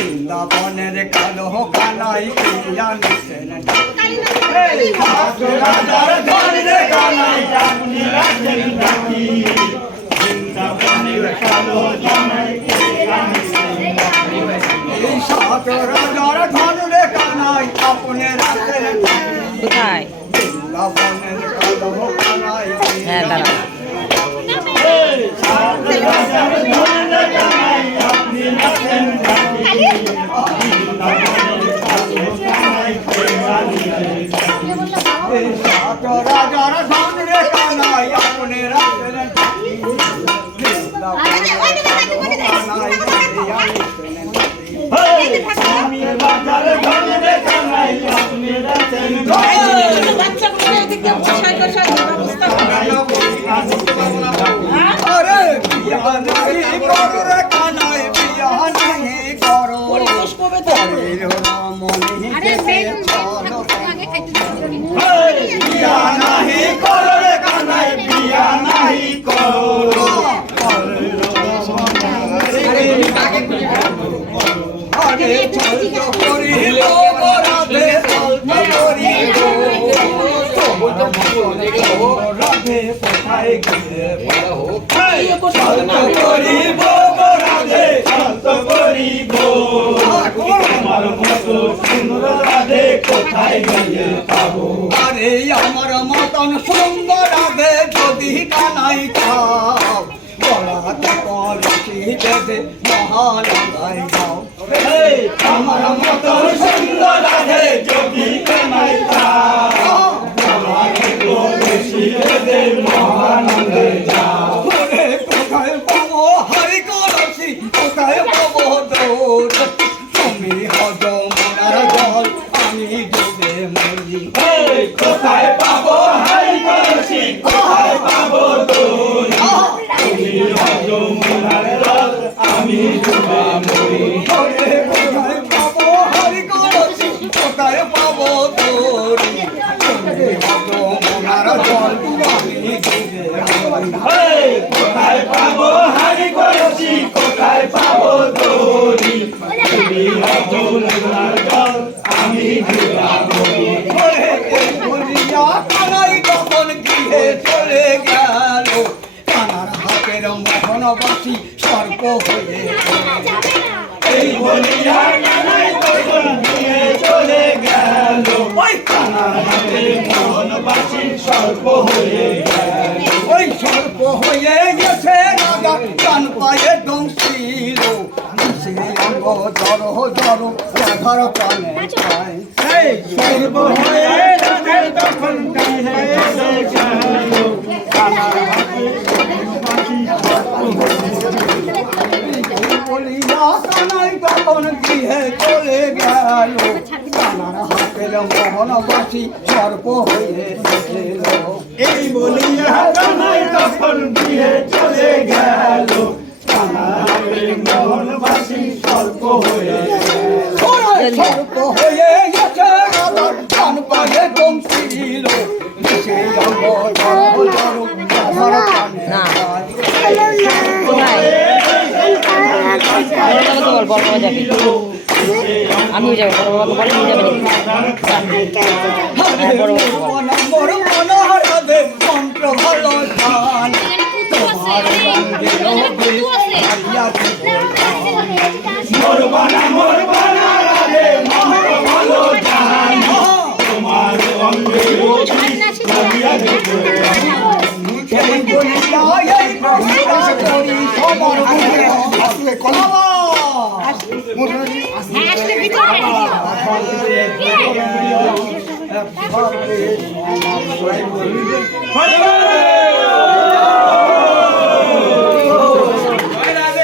বৃন্দাবনের কালো কানাই কোথায়? হ্যাঁ দাঁড়া আরে আমার মতন সুন্দর রাধে যদি কানাই খাও বড়াতে কলসি দেবে মহানন্দায় যাও। আমার মতন সুন্দর রাধে যদি কানাই খাও বড়াতে কলসি দেবে মহানন্দায় যাও। কোথায় পাবো হরি কলসি কোথায় পাবো দৌড় তুমি হজ মনার জল আমি ডুবে মরি। কোথায় পাবো হরি কলসি কোথায় পাবো দৌড় তুমি হজ মনার জল আমি ডুবে মরি। কোথায় পাবো হরি কলসি কোথায় পাবো দৌড় তুমি হজ মনার জল আমি ডুবে মরি। কোথায় পাবো হরি কলসি কোথায় পাবো দৌড় তুমি হজ মনার জল আমি ডুবে মরি। কানাই তখন গৃহে চলে গেল কানার হাতের মোহনবাসী সর্প হয়ে এই বলিয়া কানাই তখন গৃহে চলে গেল ওই কানার হাতের মোহনবাসী সর্প হয়ে গেল। ওই সর্প হয়ে গেছে রাজা কান পায়ে দংশিল অঙ্গ জড় জড় রাধার প্রাণে পায় সর্ব হয়ে তখন বলিয়া কানাই তখন গৃহে চলে গেল কানার হাতের মোহনবাসী সর্প হয়ে এল এই বলিয়া কানাই তখন গৃহে চলে গেল কানাই মোহনবাসী স্বল্প হয়ে সর্প হয়ে গেছে আবার কান পায়ে কমছি দিল সে না কোথায় বড় বাবা তো বল বড় বাবা যাবে আমিও যাবো বড় বাবাকে বলে নিয়ে যাবে নাকি বড় বাবা মন্ত্র ভালো খান মরবানা রে মহর ভালো জান তোমার অঙ্গে লাগিয়া দেব সেই বলিয়া এই প্রশ্ন করি সবার মুখে আসলে কলাবা আসলে ভিতরে হরে